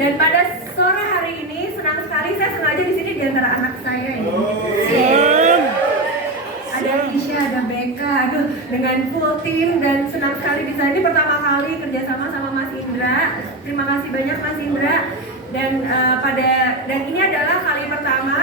Dan pada sore hari ini senang sekali saya sengaja di sini di antara anak saya ini. Ada Kisha, ada Becca, aduh dengan full team dan senang sekali bisa ini pertama kali kerjasama sama Mas Indra. Terima kasih banyak Mas Indra dan ini adalah kali pertama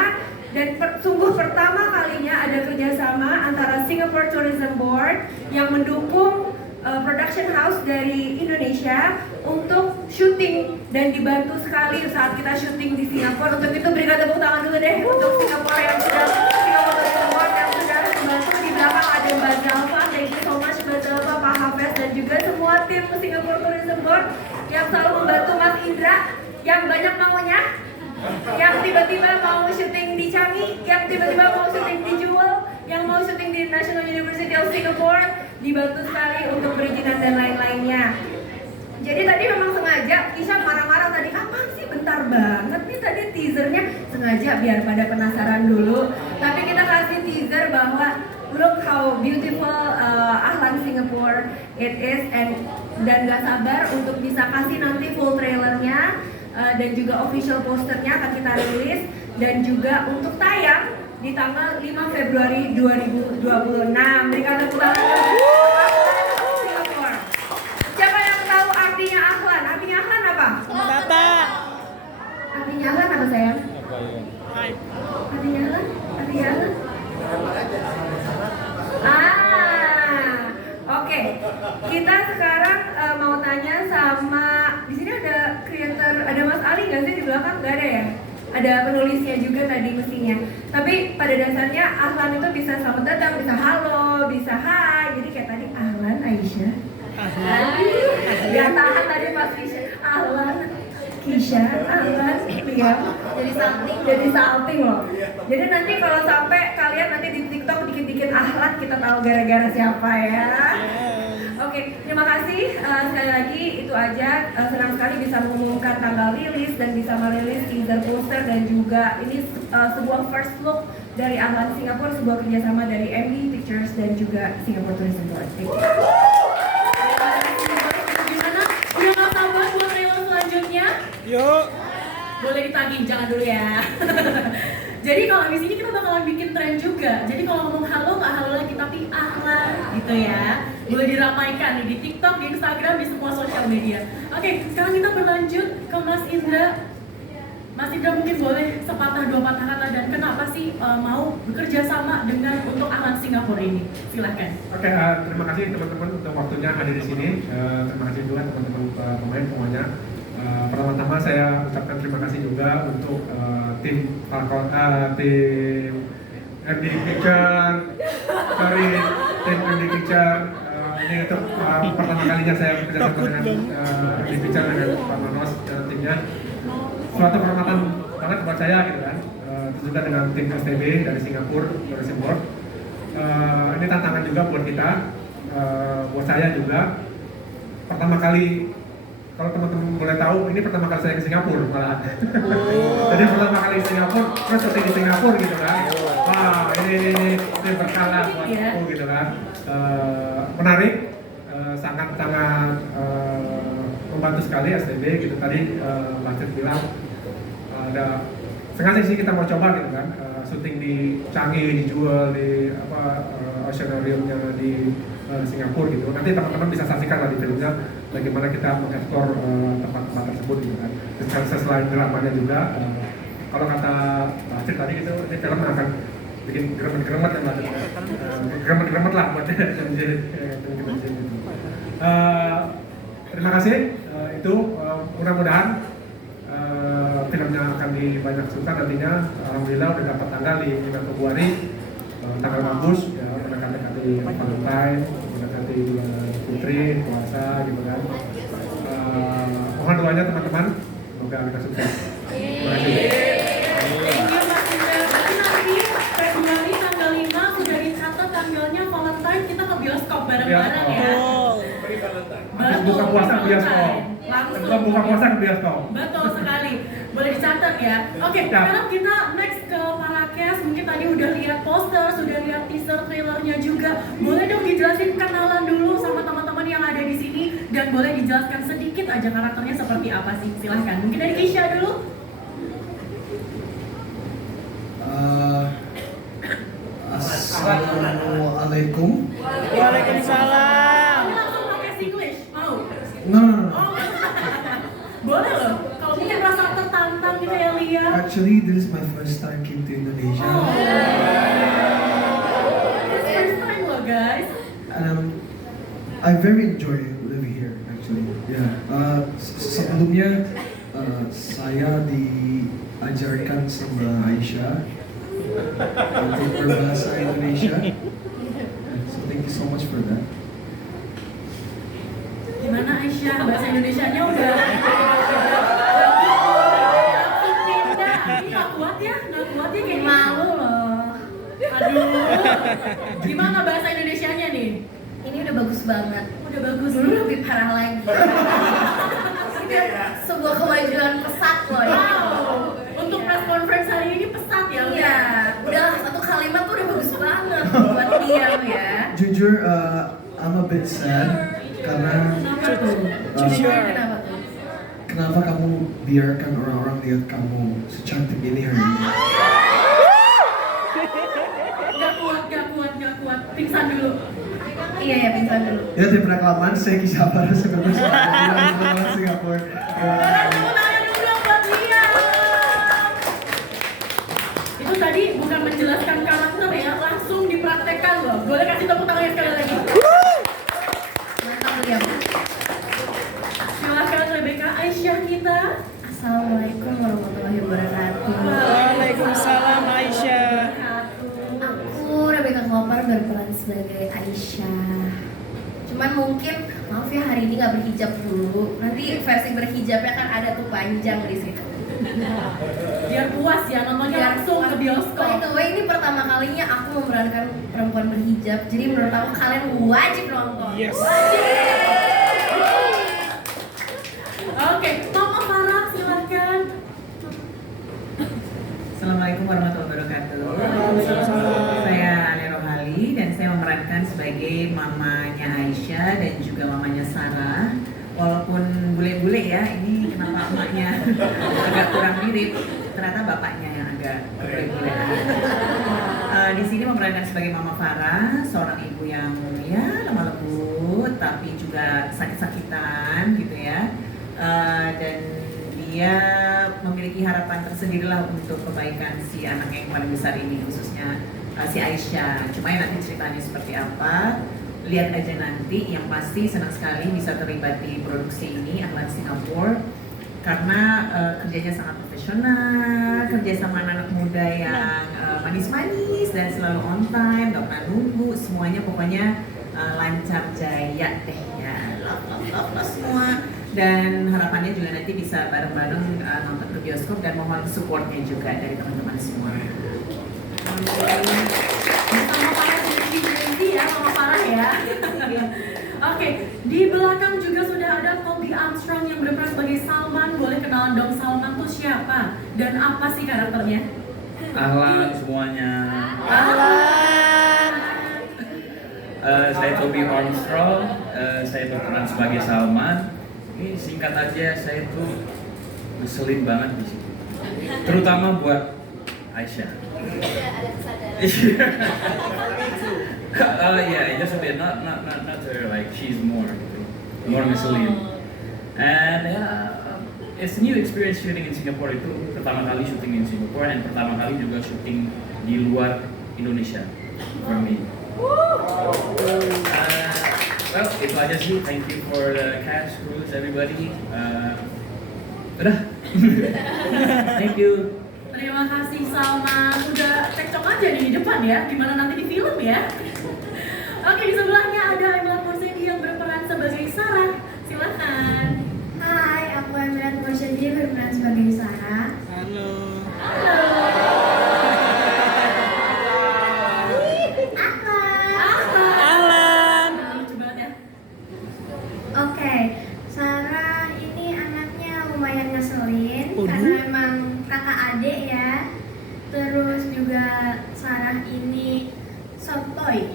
dan sungguh pertama kalinya ada kerjasama antara Singapore Tourism Board yang mendukung production house dari Indonesia untuk syuting dan dibantu sekali saat kita syuting di Singapura. Untuk itu berikan tepuk tangan dulu deh untuk Singapura yang sudah Singapore Tourism Board yang sudah membantu. Di belakang ada Mbak Zalfa, thank you so much Mbak Zalfa, Pak Hafez dan juga semua tim Singapore Tourism Board yang selalu membantu Mas Indra yang banyak maunya, yang tiba-tiba mau syuting di Changi, yang tiba-tiba mau syuting di Jewel, yang mau syuting di National University of Singapore, dibantu sekali untuk perizinan dan lain-lainnya. Jadi tadi memang sengaja Kisha marah-marah tadi, kapan sih bentar banget nih tadi teasernya, sengaja biar pada penasaran dulu. Tapi kita kasih teaser bahwa look how beautiful Ahlan Singapore it is dan gak sabar untuk bisa kasih nanti full trailernya dan juga official posternya akan kita rilis dan juga untuk tayang di tanggal 5 Februari 2026. Berikan tepuk tangan. Singapura. Siapa yang tahu artinya Ahlan? Artinya Ahlan apa? Bapak. Artinya Ahlan apa sayang? Artinya Ahlan? Artinya Ahlan? Oke. Kita sekarang mau tanya sama di sini ada creator, ada Mas Ali nggak sih di belakang? Nggak ada ya? Ada penulisnya juga tadi mestinya. Tapi pada dasarnya Ahlan itu bisa selamat datang, bisa halo, bisa hai. Jadi kayak tadi Ahlan Aisyah. Gak tahan tadi pas Kisha. Ahlan Kisha, Ahlan Liam. Jadi salting loh. Jadi nanti kalau sampai kalian nanti di TikTok dikit-dikit Ahlan, kita tahu gara-gara siapa ya. Oke, terima kasih sekali lagi itu aja. Senang sekali bisa mengumumkan tanggal rilis dan bisa merilis teaser poster dan juga ini sebuah first look dari Ahlan Singapura, sebuah kerjasama dari MD Pictures dan juga Singapore Tourism Board. Gimana? Udah gak sabar buat trailer selanjutnya? Yuk. Boleh ditagih, jangan dulu ya. Jadi kalau di sini kita bakalan bikin tren juga. Jadi kalau ngomong halo nggak halo lagi tapi Ahlan gitu ya. Boleh diramaikan nih di TikTok, di Instagram, di semua sosial media. Oke, sekarang kita berlanjut ke Mas Indra. Mas Indra mungkin boleh sepatah dua patah kata dan kenapa sih mau bekerja sama dengan untuk Ahlan Singapura ini? Silahkan. Oke, terima kasih teman-teman untuk waktunya hadir di sini. Terima kasih juga teman-teman pemain semuanya. Pertama-tama saya ucapkan terima kasih juga untuk tim MD Picture, sorry, tim MD Picture. Ini untuk pertama kalinya saya bekerja sama dengan MD Picture dengan Pak Manos dan timnya. Suatu kehormatan banget buat saya gitu kan. Terus juga dengan tim STB dari Singapura Tourism Board. Ini tantangan juga buat kita, buat saya juga. Pertama kali, kalau teman-teman boleh tahu, ini pertama kali saya ke Singapura malah. Jadi pertama kali di Singapura, terus syuting di Singapura gitu kan. Wah, ini berkala buat aku gitu kan. Menarik, sangat-sangat membantu sekali STB gitu. Tadi Mbak Cid bilang ada sengaja sih kita mau coba gitu kan. Syuting di Changi, di Jewel, di Oceanarium-nya di Singapura gitu. Nanti teman-teman bisa saksikan lah di filmnya bagaimana kita mengeksplor tempat-tempat tersebut gitu kan. Dan selain dramanya juga, kalau kata Mbak Cid tadi gitu, ini film akan bikin geremet-geremet ya Mbak Cid. Geremet-geremet lah buat terima kasih. Itu mudah-mudahan filmnya akan dibanyak-sukan nantinya. Alhamdulillah udah dapat tanggal di 5 Februari, tanggal bagus ya, mendekati Valentine, mendekati Putri, puasa gitu kan. Mohon doanya teman-teman, semoga kita sukses. Terima kasih. Februari tanggal 5 sudah dicatat tanggalnya Valentine, kita ke bioskop bareng-bareng ya. Habis buka puasa bioskop. Langsung. Sebelum buka puasa ke bioskop. Betul sekali. Boleh dicatat ya. Oke, sekarang kita next ke para cast. Mungkin tadi udah lihat poster, sudah lihat teaser trailernya juga. Boleh dong dijelasin kenalan dulu sama teman-teman yang ada di sini dan boleh dijelaskan sedikit aja karakternya seperti apa sih? Silahkan. Mungkin dari Keisha dulu. Assalamualaikum. Waalaikumsalam. Ini langsung pakai Singlish. Mau? No. Oh, boleh loh. Kalau mungkin merasa tertantang gitu ya Lia. Actually, this is my first time came to Indonesia. It's first time loh guys. I very enjoy living here actually. Yeah. Sebelumnya saya diajarkan sama Aisyah untuk berbahasa Indonesia. So thank you so much for that. Gimana Aisyah? Bahasa Indonesianya udah pindah. Ini gak kuat ya kayak malu loh. Aduh. Gimana bahasa Indonesianya nih? Ini udah bagus banget. Udah bagus. Dulu lebih parah lagi. Ini sebuah kemajuan pesat loh ya. Wow. Untuk press conference hari ini pesat ya. Iya. Udah satu kalimat tuh udah bagus banget buat diam ya. Jujur, I'm a bit sad karena Kenapa tuh? Kenapa tuh? kenapa kamu biarkan orang-orang lihat kamu secantik ini hari ini? Gak kuat. Pingsan dulu. Iya ya, pingsan dulu. Ya, daripada kelamaan, saya kisah para sebagai Singapura. Tepuk tangan dulu dong buat Lia. Itu tadi bukan menjelaskan karakter ya, langsung dipraktekkan loh. Boleh kasih tepuk tangan sekali lagi. Mantap diam. Silahkan Rebecca. Aisyah kita. Assalamualaikum warahmatullahi wabarakatuh. Waalaikumsalam Aisyah. Aku Rebecca Klopar berperan sebagai Aisyah. Cuman mungkin maaf ya hari ini nggak berhijab dulu. Nanti versi berhijabnya kan ada tuh panjang di situ. Biar puas ya, namanya langsung ke By bioskop. the way, ini pertama kalinya aku memerankan perempuan berhijab. Jadi menurut aku kalian wajib nonton. Yes. Oke, Mama Farah silahkan. Assalamualaikum warahmatullahi wabarakatuh. Saya Ale Rohali dan saya memerankan sebagai mamanya Aisyah dan juga mamanya Sarah. Walaupun bule-bule ya, ini kenapa emaknya agak kurang mirip, ternyata bapaknya yang agak bule-bule. Di sini memerankan sebagai Mama Farah, seorang ibu yang ya lemah lembut tapi juga sakit-sakitan gitu ya. Dan dia memiliki harapan tersendirilah untuk kebaikan si anak yang paling besar ini, khususnya si Aisyah. Cuma ya nanti ceritanya seperti apa, lihat aja nanti. Yang pasti senang sekali bisa terlibat di produksi ini, Ahlan Singapura, karena kerjanya sangat profesional, kerja sama anak muda yang manis-manis dan selalu on time, gak pernah nunggu, semuanya pokoknya lancar jaya deh ya, love semua. Dan harapannya juga nanti bisa bareng-bareng nonton ke bioskop dan mohon supportnya juga dari teman-teman semua. Sama Farah Jenzi ya, Mama Farah ya. Oke, di belakang juga sudah ada Toby Armstrong yang berperan sebagai Salman. Boleh kenalan dong, Salman tuh siapa dan apa sih karakternya? Ahlan semuanya. Ahlan. Saya Toby Armstrong. Saya berperan sebagai Salman. Ini singkat aja, saya tuh ngeselin banget di situ. Terutama buat Aisyah. Yeah, just a bit. Not her. Like she's more ngeselin. And it's a new experience shooting in Singapore. Itu pertama kali shooting in Singapore dan pertama kali juga shooting di luar Indonesia for me. Well, itu aja sih. Thank you for the cast, crews, everybody. Udah. Thank you. Terima kasih Salman. Udah cekcok aja nih di depan ya, gimana nanti di film ya. Oke, di sebelahnya ada Emilat Mursyidi yang berperan sebagai Sarah. Silakan. Hai, aku Emilat Mursyidi berperan sebagai Sarah. Halo. Ahlan. Lucu banget ya. Oke, Sarah ini ngeselin karena emang kakak adik ya. Terus juga Sarah ini sotoy,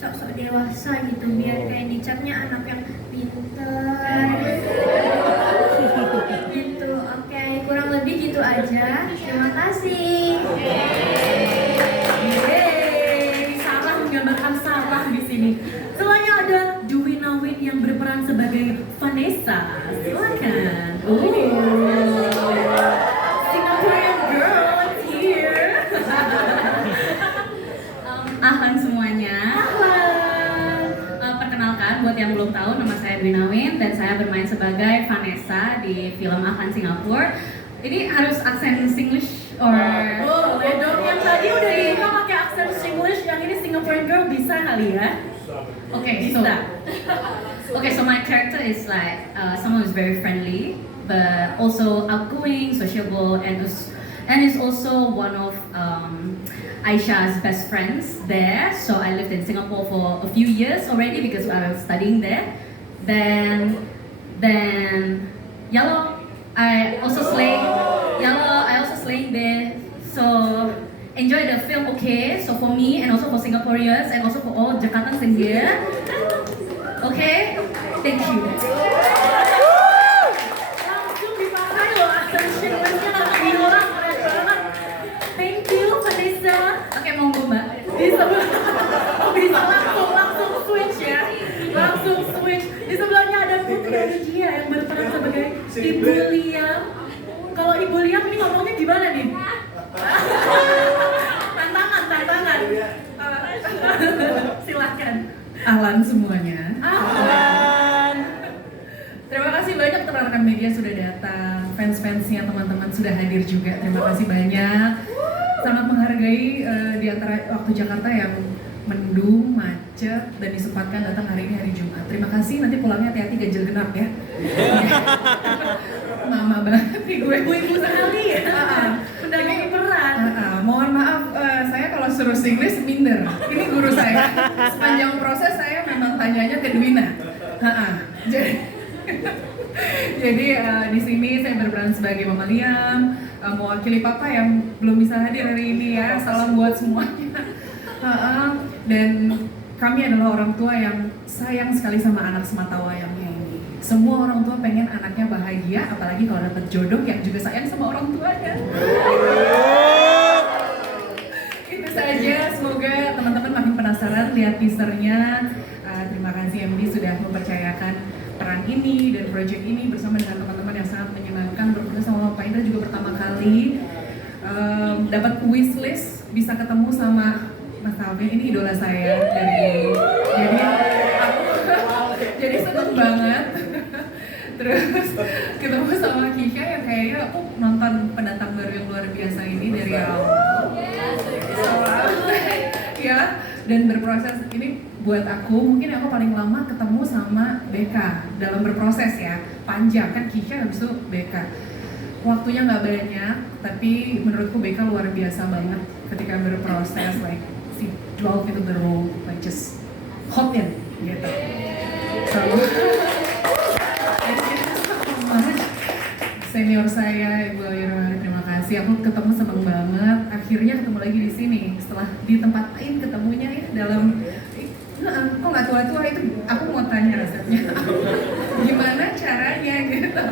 sok-sok dewasa gitu, biar kayak dicapnya anak yang pinter gitu. Oke, kurang lebih gitu aja. Terima kasih. Yeay, Sarah menggambarkan Sarah di sini. Selanjutnya ada Duwina Win yang berperan sebagai Vanessa. Silakan. Singaporean girl here. Ahlan semuanya. Perkenalkan, buat yang belum tahu, nama saya Duwina Win dan saya bermain sebagai Vanessa di film Ahlan Singapura. Ini harus aksen Singlish or? Boleh dong, yang tadi udah dibuka pakai aksen Singlish, yang ini Singaporean girl bisa kali ya? Okay, so my character is like someone who's very friendly, but also outgoing, sociable, and is also one of Aisha's best friends there. So I lived in Singapore for a few years already because I was studying there. Then I also slaying there. So enjoy the film, okay? So for me and also for Singaporeans and also for all Jakartans in here. Okay, thank you. Langsung dipakai loh aksen Singlishnya, langsung bilang keren banget. Thank you Vanessa. Oke, monggo Mbak. Bisa langsung switch ya. Langsung switch. Di sebelahnya ada Putri Adia yang berperan sebagai Ibu Liam. Kalau Ibu Liam ini ngomongnya gimana nih? Tantangan. Silahkan. Ahlan semuanya. Ahlan. Terima kasih banyak teman-teman media sudah datang, fans-fansnya teman-teman sudah hadir juga. Terima kasih banyak. Sangat menghargai di antara waktu Jakarta yang mendung, macet, dan disempatkan datang hari ini hari Jumat. Terima kasih. Nanti pulangnya hati-hati ganjil genap ya. Mama banget nih gue, ibu sekali ya. Mendampingi peran. Mohon maaf, saya kalau suruh Singlish minder. Ini guru saya. Sepanjang proses saya memang tanyanya ke Duwina. Jadi di sini saya berperan sebagai Mama Liam, mewakili Papa yang belum bisa hadir hari ini ya. Salam buat semuanya. Dan kami adalah orang tua yang sayang sekali sama anak semata wayangnya ini. Semua orang tua pengen anaknya bahagia, apalagi kalau dapat jodoh yang juga sayang sama orang tuanya. Itu saja, semoga teman-teman makin penasaran lihat teasernya. Terima kasih MD sudah mempercayakan peran ini dan project ini bersama dengan teman-teman yang sangat menyenangkan. Berproses sama Pak Indra juga pertama kali dapat wishlist bisa ketemu sama Mas Alvin, ini idola saya dari dulu. Jadi seneng banget. Terus ketemu sama Kisha yang kayaknya aku nonton pendatang baru yang luar biasa ini dari awal. Ya, dan berproses ini buat aku mungkin aku paling lama ketemu sama BK dalam berproses ya, panjang kan Kisha habis itu BK. Waktunya nggak banyak, tapi menurutku BK luar biasa banget ketika berproses, like she drove into the role, like just hop in gitu. So, senior saya Ibu Aira, terima kasih. Aku ketemu seneng banget. Akhirnya ketemu lagi di sini setelah di tempat lain ketemunya ya dalam kok nggak tua-tua itu. Aku mau tanya resepnya gimana caranya gitu.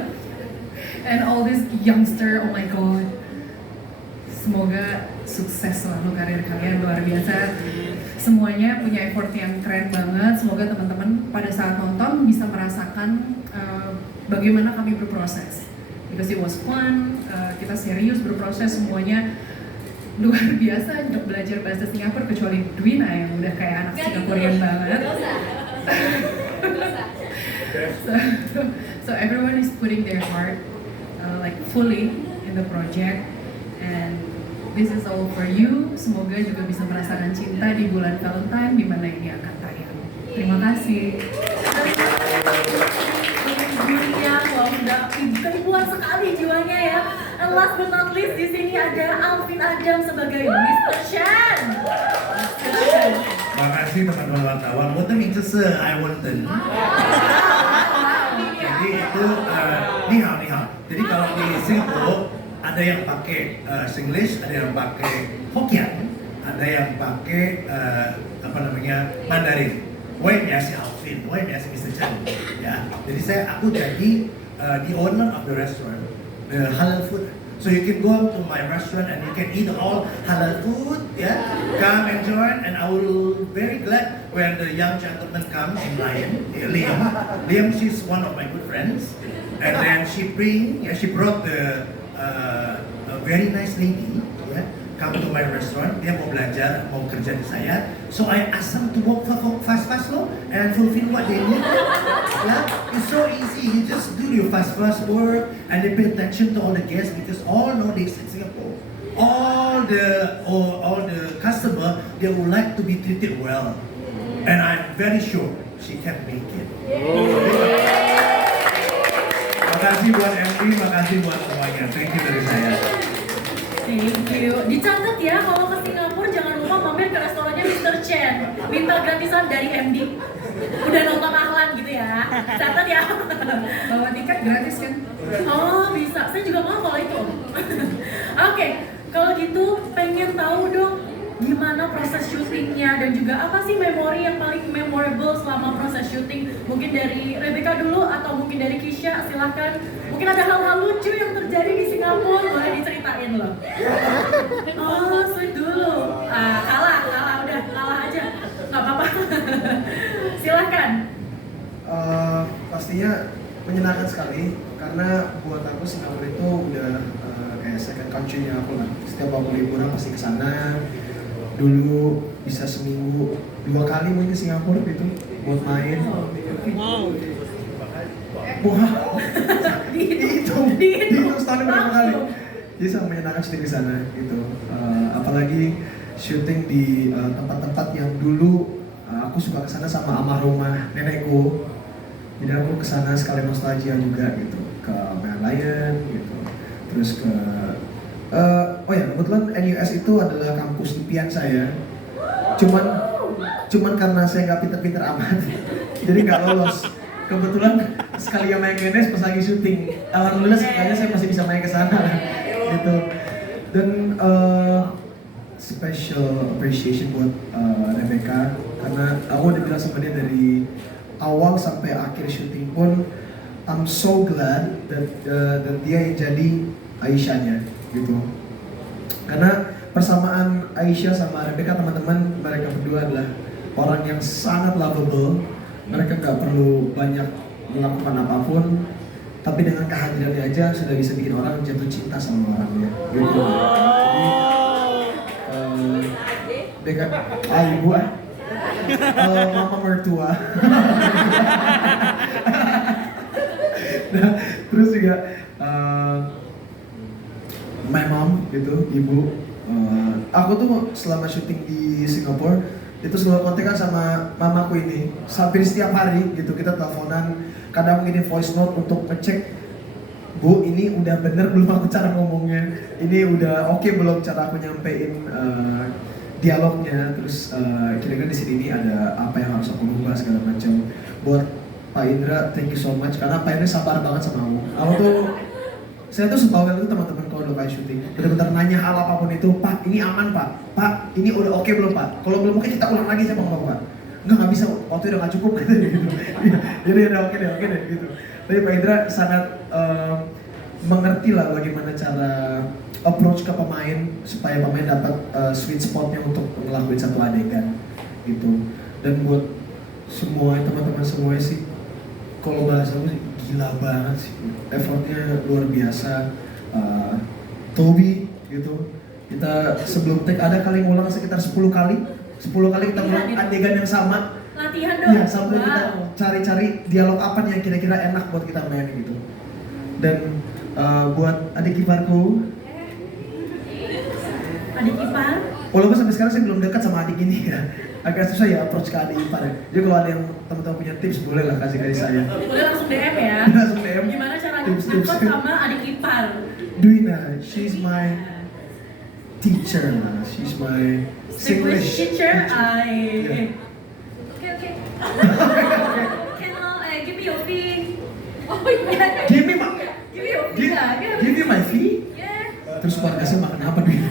And all this youngster, oh my god. Semoga sukses selalu karir kalian, luar biasa. Semuanya punya effort yang keren banget. Semoga teman-teman pada saat nonton bisa merasakan bagaimana kami berproses. Because it was fun, kita serius berproses, semuanya luar biasa untuk belajar bahasa Singapura, kecuali Duwina yang udah kayak anak Singaporean banget. So everyone is putting their heart like fully in the project, and this is all for you. Semoga juga bisa merasakan cinta di bulan Valentine di mana ini akan tayang. Terima kasih. Wah, udah keibuan sekali jiwanya ya. And last but not least, di sini ada Alvin Adam sebagai Mr. Chan. Terima kasih teman-teman wartawan. 我的名字是艾文登。Singapore ada yang pakai Singlish, ada yang pakai Hokkien, ada yang pakai Mandarin. 我也名是 Alvin, 我也名是 Mr. Chen. Ya, jadi aku jadi the owner of the restaurant, the halal food. So you can go to my restaurant and you can eat all halal food. Yeah, come and join, and I will very glad when the young gentleman comes in Liam. Liam, she's one of my good friends, and then she brought the a very nice lady. Yeah. Come to my restaurant, dia mau belajar, mau kerja di saya. So I ask them to work fast loh and fulfill what they need. Yeah, it's so easy. You just do your fast work and they pay attention to all the guests because all nowadays in Singapore, all the customer they would like to be treated well, and I'm very sure she can make it. Makasih buat MD, makasih buat semuanya. Thank you dari saya. Thank you. Dicatat ya, kalau ke Singapura jangan lupa mampir ke restorannya Mr. Chen. Minta gratisan dari MD. Udah nonton Ahlan gitu ya. Catat ya. Bawa tiket gratis kan? Oh bisa, saya juga mau kalau itu. Oke, kalau gitu pengen tahu dong gimana proses syutingnya dan juga apa sih memori yang paling memorable selama proses syuting? Mungkin dari Rebecca dulu atau mungkin dari Kisha, silahkan. Mungkin ada hal-hal lucu yang terjadi di Singapura, boleh diceritain loh. Oh, sweet dulu. Kalah udah, kalah aja. Nggak apa-apa. Silahkan. Pastinya menyenangkan sekali karena buat aku Singapura itu udah kayak second country-nya aku lah. Setiap aku liburan pasti ke sana. Dulu bisa seminggu 2 kali mungkin ke Singapura gitu buat main. Wow. Dihitung setahun berapa kali. Jadi sangat menyenangkan syuting di sana gitu. Apalagi syuting di tempat-tempat yang dulu aku suka kesana sama almarhumah nenekku. Jadi aku kesana sekali nostalgia juga gitu, ke Merlion gitu, terus ke oh ya kebetulan NUS itu adalah kampus impian saya. Cuman karena saya nggak pinter-pinter amat, jadi nggak lolos. Kebetulan sekali yang main GNS pas lagi syuting, alhamdulillah sekalinya saya masih bisa main ke sana gitu. Dan special appreciation buat Rebecca karena aku udah bilang sama dia dari awal sampai akhir syuting pun I'm so glad that dia yang jadi Aisyah-nya gitu. Karena persamaan Aisyah sama Rebecca teman-teman, mereka berdua adalah orang yang sangat lovable. Mereka nggak perlu banyak melakukan apapun, tapi dengan kehadirannya aja sudah bisa bikin orang jatuh cinta sama orangnya gitu. Jadi Becca, ibu mama mertua. Nah, terus juga my mom gitu, ibu. Aku tuh selama syuting di Singapura itu selalu kontekan sama mamaku ini hampir setiap hari gitu, kita teleponan, kadang ngirim voice note untuk ngecek, Bu ini udah bener belum aku cara ngomongnya, ini udah oke belum cara aku nyampein dialognya, terus kira-kira di sini ini ada apa yang harus aku ubah segala macam. Buat Pak Indra, thank you so much karena Pak Indra sabar banget sama aku tuh, saya tuh sebawel itu teman-teman kalau udah kayak syuting benar-benar nanya hal apapun itu, Pak ini aman Pak ini udah oke belum Pak, kalau belum oke kita ulang lagi saya ngomong Pak, nggak bisa waktu udah nggak cukup gitu. Jadi udah oke deh gitu. Tapi Pak Indra sangat mengerti lah bagaimana cara approach ke pemain supaya pemain dapat sweet spotnya untuk ngelakuin satu adegan gitu. Dan buat semua teman-teman semua sih, kalau bahasa aku sih gila banget sih, effortnya luar biasa. Toby gitu, kita sebelum take ada kali ngulang sekitar 10 kali kita ngulang adegan yang sama. Latihan dong. Iya, sambil kita cari-cari dialog apa nih yang kira-kira enak buat kita main gitu. Dan buat adik iparku, adik ipar? walaupun sampai sekarang saya belum dekat sama adik ini ya, agak susah ya approach ke adik ipar ya. Jadi kalau ada yang teman-teman punya tips boleh lah kasih saya. Boleh langsung DM ya. Langsung DM. Gimana cara Tips. dapat sama adik ipar? Duina, she's my teacher, she's my English teacher. Yeah. Okay. Can you give me your fee? Give me my Give you, yeah. Give you my fee? Yeah. Terus keluarga saya makan apa Dwina?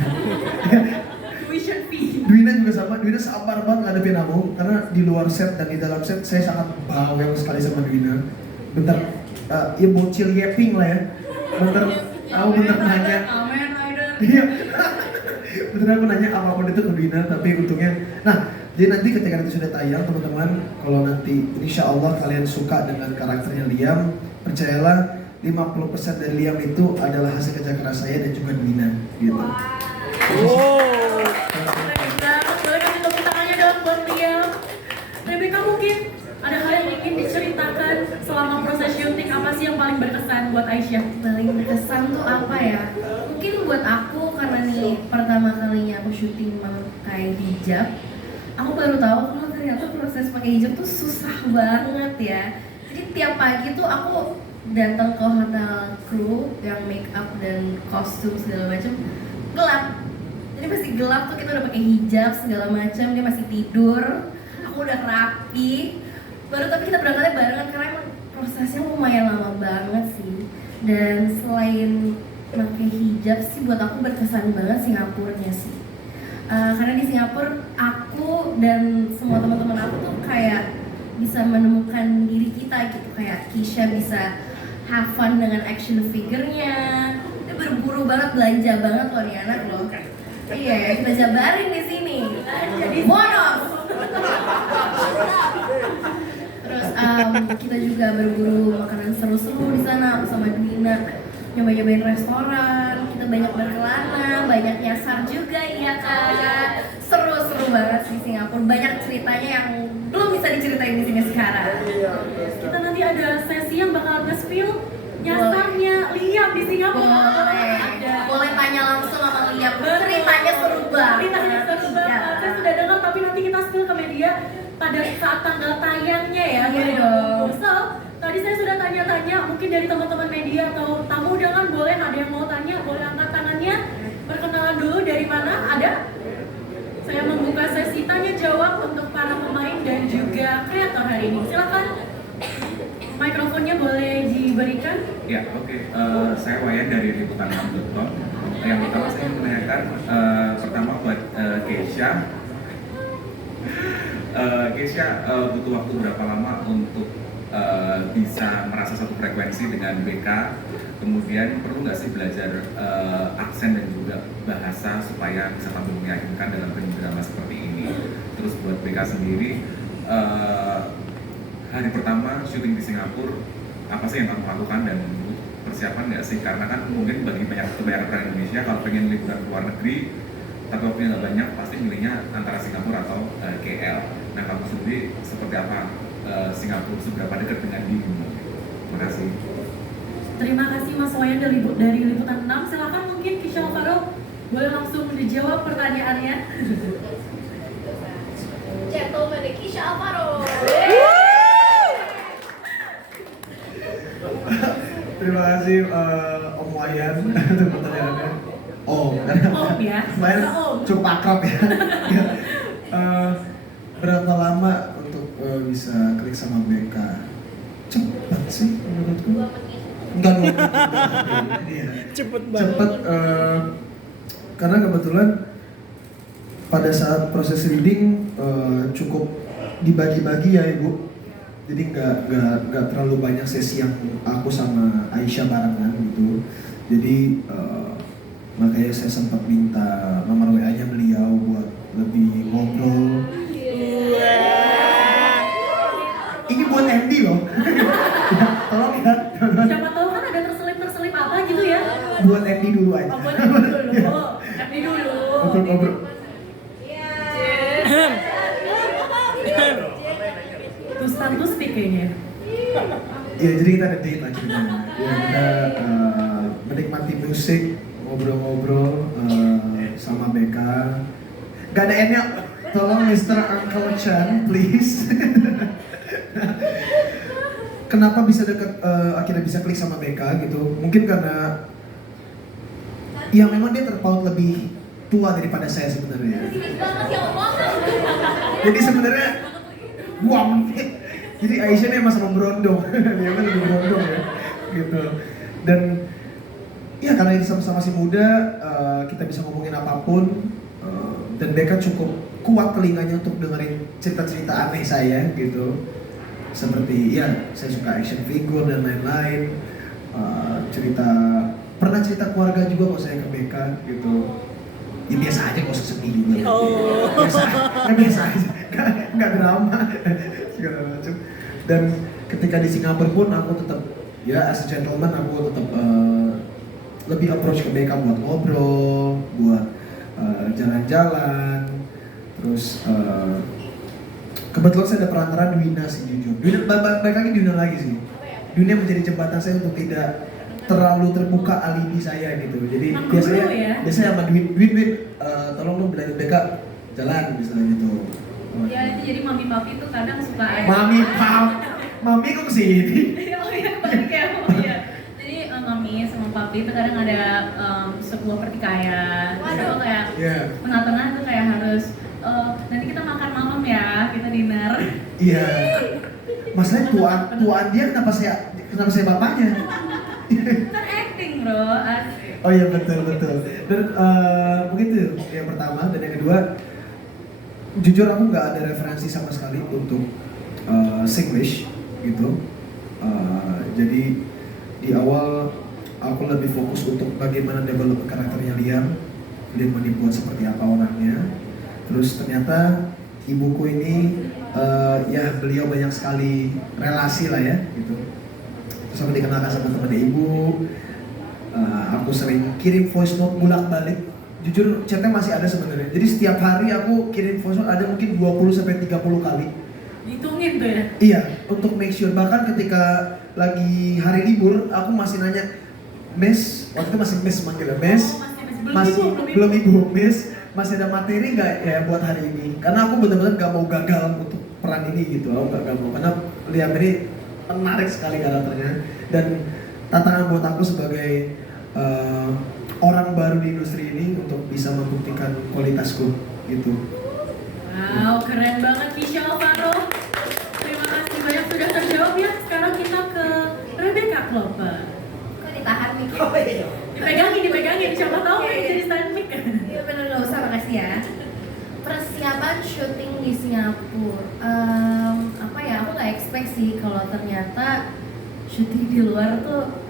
Tuition fee. Dwina juga sama, Dwina sabar banget ngadepin aku karena di luar set dan di dalam set saya sangat bawel sekali sama Dwina. Bentar, ya bocil yapping lah ya. Bentar, aku bentar nanya. Amen, Aider. Iya. Bener aku nanya apapun itu ke Dwina, tapi untungnya. Nah, jadi nanti ketika nanti sudah tayang teman-teman, kalau nanti insya Allah kalian suka dengan karakternya Liam, percayalah 50% dari Liam itu adalah hasil kerja keras saya dan juga Dwina gitu. Wow. Boleh kasih tepuk tangannya dong buat Liam. Rebecca, mungkin ada hal yang ingin diceritakan selama proses syuting, apa sih yang paling berkesan buat Aisyah? Paling berkesan tuh apa ya? Mungkin buat aku karena nih pertama kalinya aku syuting pakai hijab, aku baru tahu kalau ternyata proses pakai hijab tuh susah banget ya. Jadi tiap pagi tuh aku datang ke hotel kru yang make up dan kostum segala macam gelap. Jadi masih gelap tuh kita udah pakai hijab segala macam, dia masih tidur, aku udah rapi. Baru tapi kita berangkatnya barengan karena emang prosesnya lumayan lama banget sih. Dan selain pakai hijab sih buat aku berkesan banget Singapurnya sih. Karena di Singapura aku dan semua teman-teman aku tuh kayak bisa menemukan diri kita gitu, kayak Kisha bisa have fun dengan action figure-nya. Dia berburu banget, belanja banget loh nih anak loh. Iya, kita jabarin di sini. Jadi bonus. Terus kita juga berburu makanan seru-seru di sana bersama Dwina, nyoba-nyobain restoran, kita banyak berkelana, banyak nyasar juga iya kan. Seru-seru banget di Singapura, banyak ceritanya yang belum bisa diceritain di sini sekarang. Kita nanti ada sesi yang bakal nge-spill nyasarnya Liam di Singapura. Boleh tanya langsung sama Liam, ceritanya seru banget. Ceritanya seru banget, saya sudah dengar tapi nanti kita spill ke media pada saat tanggal tayangnya ya. Iya dong. So, tadi saya sudah tanya-tanya, mungkin dari teman-teman media atau tamu undangan boleh, ada yang mau tanya, boleh angkat tangannya. Perkenalan dulu, dari mana? Ada? Saya membuka sesi tanya jawab untuk para pemain dan juga kreator hari ini. Silakan. Mikrofonnya boleh diberikan. Ya, oke. Saya Wayan dari liputan6.com. Yang pertama saya ingin menanyakan, pertama buat Keisha. Keisha butuh waktu berapa lama untuk bisa merasa satu frekuensi dengan BK? Kemudian perlu nggak sih belajar aksen dan juga bahasa supaya bisa tampil meyakinkan dalam drama seperti ini? Terus buat BK sendiri, hari pertama syuting di Singapura, apa sih yang kamu lakukan dan persiapan nggak sih? Karena kan mungkin bagi kebanyakan orang Indonesia kalau pengen liburan ke luar negeri tapi waktunya nggak banyak, pasti milihnya antara Singapura atau KL. Nah, kamu sendiri seperti apa Singapura, seberapa dekat dengan dirimu? Terima kasih. Terima kasih Mas Wayan dari Liputan 6. Silakan mungkin Kisha Alvaro boleh langsung dijawab pertanyaannya. Gentleman Kisha Alvaro. Terima kasih Om Wayan untuk pertanyaannya. Om ya. Wayan Om. cukup akrab ya. Berapa lama untuk bisa klik sama BK? Cepet sih menurutku. Enggak 2 menit. Iya. Cepet banget. Cepet karena kebetulan pada saat proses reading cukup dibagi-bagi ya Ibu. Jadi nggak terlalu banyak sesi yang aku sama Aisyah barengan gitu. Jadi makanya saya sempat minta nomor WA-nya beliau buat lebih ngobrol. Ini buat Andy loh. Tolong ya. Siapa tahu kan ada terselip apa gitu ya. Buat Andy dulu aja. Oh, buat Andy dulu. Andy dulu. Ngobrol. To speak kayaknya. Iya, jadi kita ada date akhirnya. Ya, kita menikmati musik, ngobrol-ngobrol sama BK. Gak ada N-nya, tolong Mr. Uncle Chan, please. Kenapa bisa akhirnya bisa klik sama BK gitu? Mungkin karena ya memang dia terpaut lebih tua daripada saya sebenarnya. Jadi sebenarnya buang. Jadi Aisyah nih emang sama berondong, dia kan lebih berondong ya, gitu. Dan ya karena ini sama-sama masih muda, kita bisa ngomongin apapun, dan Becca cukup kuat telinganya untuk dengerin cerita-cerita aneh saya gitu. Seperti ya saya suka action figure dan lain-lain. Pernah cerita keluarga juga kok saya ke Becca gitu. Ya biasa aja kok sedih juga. Biasa aja, nggak drama segala macam. Dan ketika di Singapura pun aku tetap ya as a gentleman aku tetap lebih approach ke Becca buat ngobrol, buat jalan-jalan, terus kebetulan saya ada perantara Dwina sih jujur. Dwina balik lagi Dwina lagi sih. Dwina menjadi jembatan saya untuk tidak terlalu terbuka alibi saya gitu. Jadi biasanya sama Dwin, tolong lu bilangin Becca jalan misalnya gitu. Ya itu jadi mami papi tuh kadang suka Mami kok kesini? Oh iya, balik ya. Oh iya. Jadi mami sama papi itu kadang ada sebuah pertikaian. Terus kayak tengah-tengah tuh kayak harus nanti kita makan malam ya, kita dinner. Iya. Masalahnya tuan dia kenapa saya bapaknya? Kan acting bro. Oh iya betul. Dan begitu yang pertama, dan yang kedua, jujur aku nggak ada referensi sama sekali untuk Singlish gitu. Jadi di awal aku lebih fokus untuk bagaimana develop karakternya Liam mau dibuat seperti apa orangnya. Terus ternyata ibuku ini ya beliau banyak sekali relasi lah ya gitu. Terus aku dikenalkan sama teman ibu. Aku sering kirim voice note bolak-balik. Jujur chatnya masih ada sebenarnya. Jadi setiap hari aku kirim voice note ada mungkin 20-30 kali. Hitungin tuh ya? Iya, untuk make sure. Bahkan ketika lagi hari libur, aku masih nanya, Miss, waktu itu masih Miss manggilnya, Miss, belum ibu, Miss, masih ada materi nggak ya buat hari ini? Karena aku benar-benar nggak mau gagal untuk peran ini gitu, aku nggak mau. Karena Liam ini menarik sekali karakternya, dan tantangan buat aku sebagai orang baru di industri ini untuk bisa membuktikan kualitasku gitu. Wow, keren banget Kisha Alvaro. Terima kasih banyak sudah terjawab ya. Sekarang kita ke Rebecca Klopper. Kok ditahan mic? Dipegangin. Siapa tahu ini jadi stand mic. Iya bener, nggak usah, makasih ya. Persiapan syuting di Singapura, apa ya? Aku nggak expect sih kalau ternyata syuting di luar tuh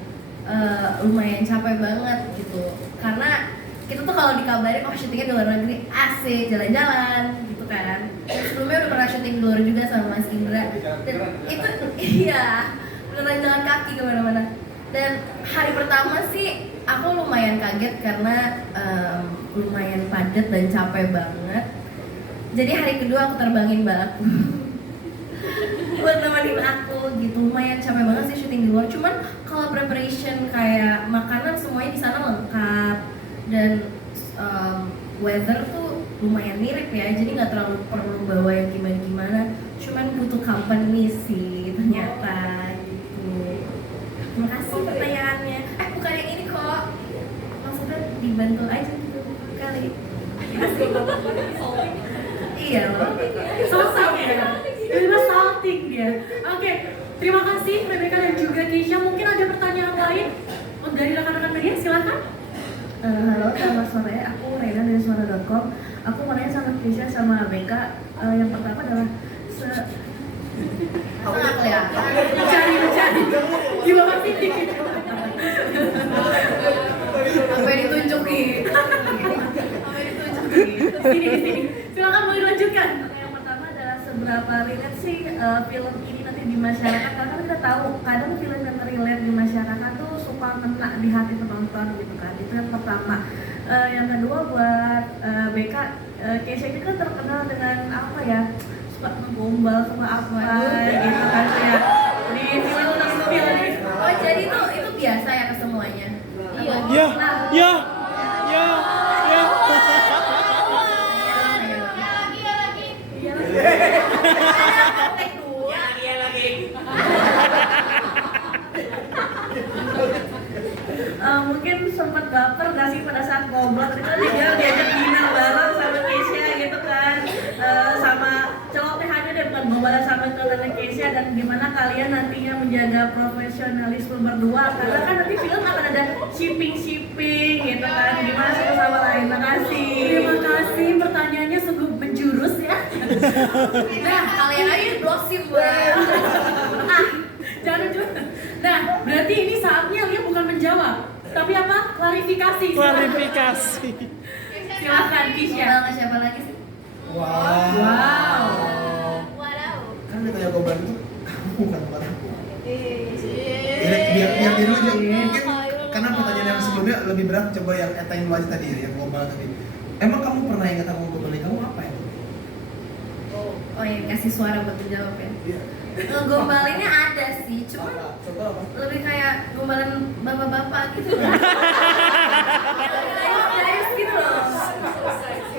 lumayan capek banget gitu. Karena kita tuh kalau dikabarin, oh syutingnya di luar negeri, asik, jalan-jalan gitu kan. Dan sebelumnya udah pernah syuting di luar juga sama Mas Indra. Dan itu, iya, beneran jalan kaki kemana-mana. Dan hari pertama sih aku lumayan kaget karena lumayan padat dan capek banget. Jadi hari kedua aku terbangin balaku buat nemenin aku gitu. Lumayan capek banget sih syuting di luar. Cuman kalau preparation kayak makanan semuanya di sana lengkap. Dan weather tuh lumayan mirip ya, jadi nggak terlalu perlu bawa yang gimana-gimana. Cuman butuh company sih ternyata gitu. Terima kasih pertanyaannya. Bukan yang ini kok. Maksudnya dibantu aja gitu kali. Iya loh. Salting ya. Tiba-tiba salting dia. Oke, terima kasih Rebecca dan juga Kisha. Mungkin ada pertanyaan lain dari rekan-rekan media, silakan. Halo, selamat sore. Aku Rena dari suara.com. Aku mau nanya sama Kisha sama Becca. Yang pertama adalah Aku nggak kelihatan. Mencari. Di bawah sini. Apa yang ditunjukin? Sini. Silakan boleh dilanjutkan. yang pertama adalah seberapa relate sih film ini nanti di masyarakat. Karena kita tahu kadang film yang relate di masyarakat tuh suka ngena di hati penonton gitu kan. Itu yang pertama. Yang kedua buat Becca, Kesha ini kan terkenal dengan apa ya, suka ngegombal sama apa gitu kan ya di film. Oh jadi itu biasa ya ke semuanya? Ya. Mungkin sempat baper gak sih pada saat ngobrol tadi kan dia diajak dinner bareng sama Kesha gitu kan, sama celoteh aja deh, bukan ngobrol sama Nona Keisha dan gimana kalian nantinya menjaga profesionalisme berdua karena kan nanti film akan ada shipping gitu kan, gimana satu sama lain. Makasih. Terima kasih, pertanyaannya sungguh menjurus ya. Nah, kalian aja browsing banget. Jangan jujur. Nah, berarti ini saatnya Lia bukan menjawab, tapi apa? Klarifikasi. Klarifikasi. Silakan Kisha. Ke siapa lagi sih? Wow. Kan dia kayak gombal itu bukan aku. Biar dulu aja. Mungkin karena pertanyaan yang sebelumnya lebih berat, coba yang etain dulu aja tadi ya, yang gombal tadi. Emang kamu pernah ingat aku gombalin kamu apa ya? Oh ya, kasih suara buat menjawab ya. Iya. Ngegombalinnya ada sih, cuma Contoh apa? lebih kayak gombalin bapak-bapak gitu. Jayus gitu loh.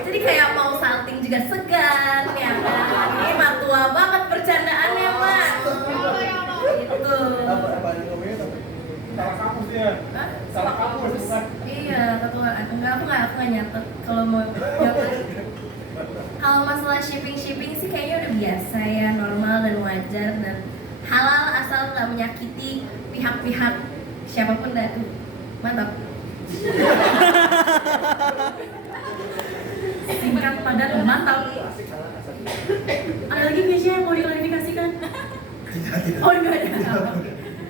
Jadi kayak mau salting juga segan ya kan. Ini mah tua banget bercandaannya mah. Gitu. Apa yang ngomongnya tapi? Salah kampus dia. Hah? Salah kampus bukan. Iya, ketuaan. Enggak, aku nggak nyatet kalau mau nyatet. Kalau masalah shipping sih kayaknya udah biasa ya, normal dan wajar dan halal asal nggak menyakiti pihak-pihak siapapun dah tuh. Mantap. Singkat padat mantap. Ada lagi Kisha yang mau diklarifikasikan? Tidak. Oh enggak ada.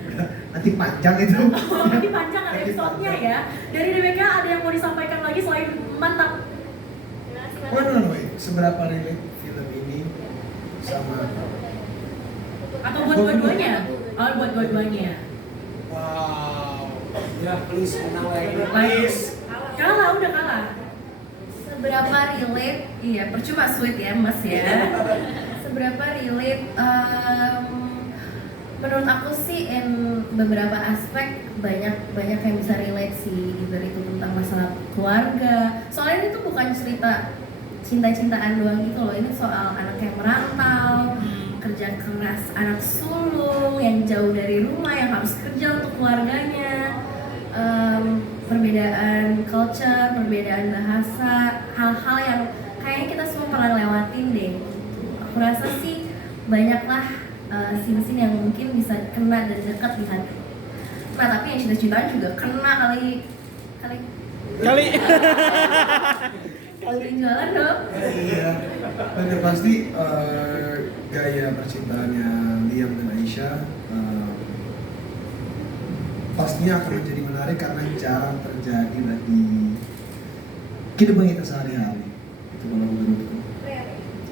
Udah. Nanti panjang itu. Oh, ini panjang ada episode-nya ya. Dari Rebecca ada yang mau disampaikan lagi selain mantap? Oh no, seberapa relate film ini sama Atau buat dua-duanya? Oh, buat dua-duanya. Wow. Ya, please menang lagi. Please. Kalah, udah kalah. Seberapa relate? Iya, percuma sweet ya, Mas ya. Seberapa relate? Menurut aku sih, beberapa aspek banyak yang bisa relate sih, either itu tentang masalah keluarga. Soalnya ini tuh bukan cerita cinta-cintaan doang gitu loh. Ini soal anak yang merantau, kerja keras anak sulung yang jauh dari rumah, yang harus kerja untuk keluarganya, perbedaan culture, perbedaan bahasa, hal-hal yang kayaknya kita semua pernah lewatin deh. Aku rasa sih banyaklah scene-scene yang mungkin bisa kena dan dekat di hati. Nah, tapi yang cinta-cintaan juga kena kali. Jualan dong. Iya, benar pasti gaya percintaannya Liam dan Aisyah pastinya akan menjadi menarik karena jarang terjadi di kehidupan kita sehari-hari. Itu kalau menurutku.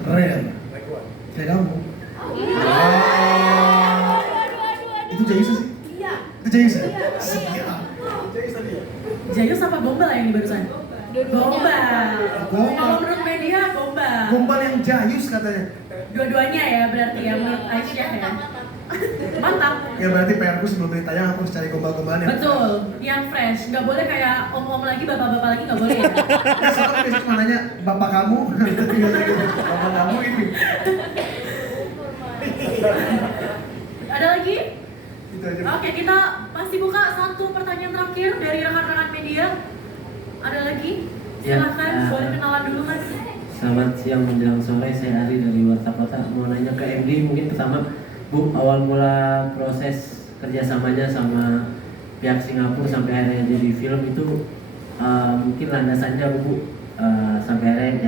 Rare. Kayak kamu. Itu Jayus sih? Iya. Itu Jayus ya? Siap. Jayus apa gombal yang ini barusan? Gombal. Gombal. Kalau menurut media gombal. Gombal yang Jayus katanya. Dua-duanya ya berarti ya menurut Aisyah ya. Mantap. Ya berarti PR-ku sebelum ditayang aku harus cari gombal-gombalan yang Betul, yang fresh. Nggak boleh kayak om-om lagi, bapak-bapak lagi nggak boleh ya. Nah, soalnya besok cuma nanya bapak kamu, bapak kamu ini. Ada lagi? Itu aja. Oke, kita pasti buka satu pertanyaan terakhir dari rekan-rekan media. Ada lagi? Ya, Silahkan, boleh kenalan dulu mas. Selamat siang menjelang sore, saya Ari dari Warta Kota. Mau nanya ke MD mungkin pertama, Bu, awal mula proses kerjasamanya sama pihak Singapura sampai akhirnya jadi film itu mungkin landasannya Bu sampai akhirnya